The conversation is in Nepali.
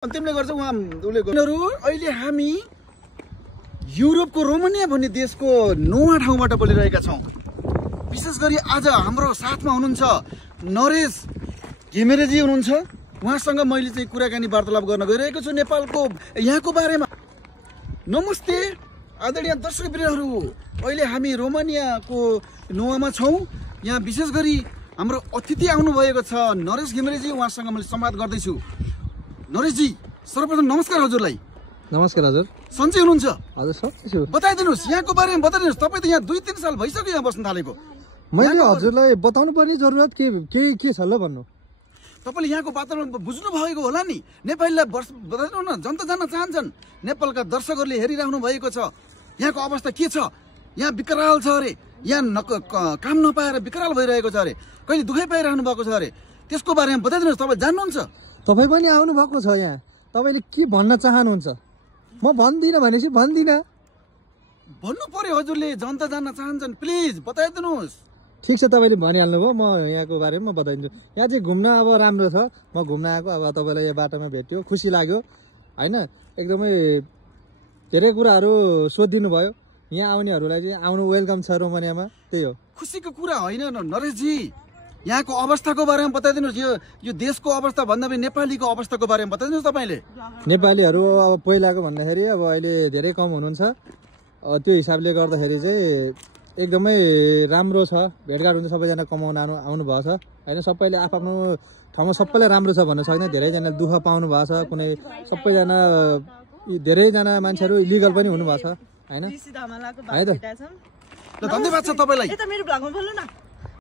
अन्तिमले गर्छ उहाँ उले गर्नु अहिले हामी युरोपको रोमानिया भन्ने देशको 9 ठाउँबाट बोलिरहेका छौं। विशेष गरी आज हाम्रो साथमा हुनुहुन्छ नरेश घिमिरेजी हुनुहुन्छ। उहाँसँग मैले चाहिँ कुराकानी वार्तालाप गर्न गइरहेको छु नेपालको यहाँको बारेमा। नमस्ते आदरणीय दर्शकवृन्दहरू, अहिले हामी रोमानियाको नोवामा छौं। यहाँ विशेष गरी हाम्रो अतिथि आउनु भएको छ नरेश घिमिरेजी। उहाँसँग मैले संवाद गर्दैछु। नरेशजी, सर्वप्रथम नमस्कार हजुरलाई। नमस्कार हजुर। सन्चै हुनुहुन्छ? हजुर सन्चै छु। बताइदिनुस् यहाँको बारेमा बताइदिनुस्। तपाईँ त यहाँ 2-3 साल भइसक्यो यहाँ बस्न थालेको। मैले हजुरलाई बताउनु पर्ने जरुरत के छ ल भन्नु। तपाईले यहाँको वातावरण बुझ्नु भएको होला नि। नेपालीलाई बताइदिनु न, जनता जान्न चाहन्छन्। नेपालका दर्शकहरूले हेरिराख्नु भएको छ। यहाँको अवस्था के छ? यहाँ विकराल छ अरे, यहाँ काम नपाएर विकराल भइरहेको छ अरे, कहिले दुखै पाइरहनु भएको छ अरे। त्यसको बारेमा बताइदिनुहोस्। तपाईँ जान्नुहुन्छ? तपाईँ पनि आउनु भएको छ यहाँ। तपाईँले के भन्न चाहनुहुन्छ? म भन्दिनँ भनेपछि भन्दिनँ। भन्नु पर्यो हजुरले, जनता जान्न चाहन्छन्। प्लिज बताइदिनुहोस्। ठिक छ, तपाईँले भनिहाल्नु भयो। म यहाँको बारेमा बताइदिन्छु। यहाँ चाहिँ घुम्न अब राम्रो छ। म घुम्न आएको। अब तपाईँलाई यो बाटोमा भेट्यो, खुसी लाग्यो होइन। एकदमै धेरै कुराहरू सोधिदिनु भयो। यहाँ आउनेहरूलाई चाहिँ आउनु वेलकम छ रोमानियामा। त्यही हो। खुसीको कुरा होइन नरेशजी, यहाँको अवस्थाको बारेमा बताइदिनुहोस्। यो देशको अवस्था भन्दा पनि नेपालीको अवस्थाको बारेमा बताइदिनुहोस् तपाईँले। नेपालीहरू अब पहिलाको भन्दाखेरि अब अहिले धेरै कम हुनुहुन्छ। त्यो हिसाबले गर्दाखेरि चाहिँ एकदमै राम्रो छ। भेटघाट हुन्छ, सबैजना कमाउन आउनु भएको छ होइन। सबैले आफ्नो ठाउँमा सबैलाई राम्रो छ भन्न सक्दैन। धेरैजना दुःख पाउनु भएको छ। कुनै सबैजना धेरैजना मान्छेहरू इलिगल पनि हुनुभएको छ होइन। धन्यवाद छ तपाईँलाई।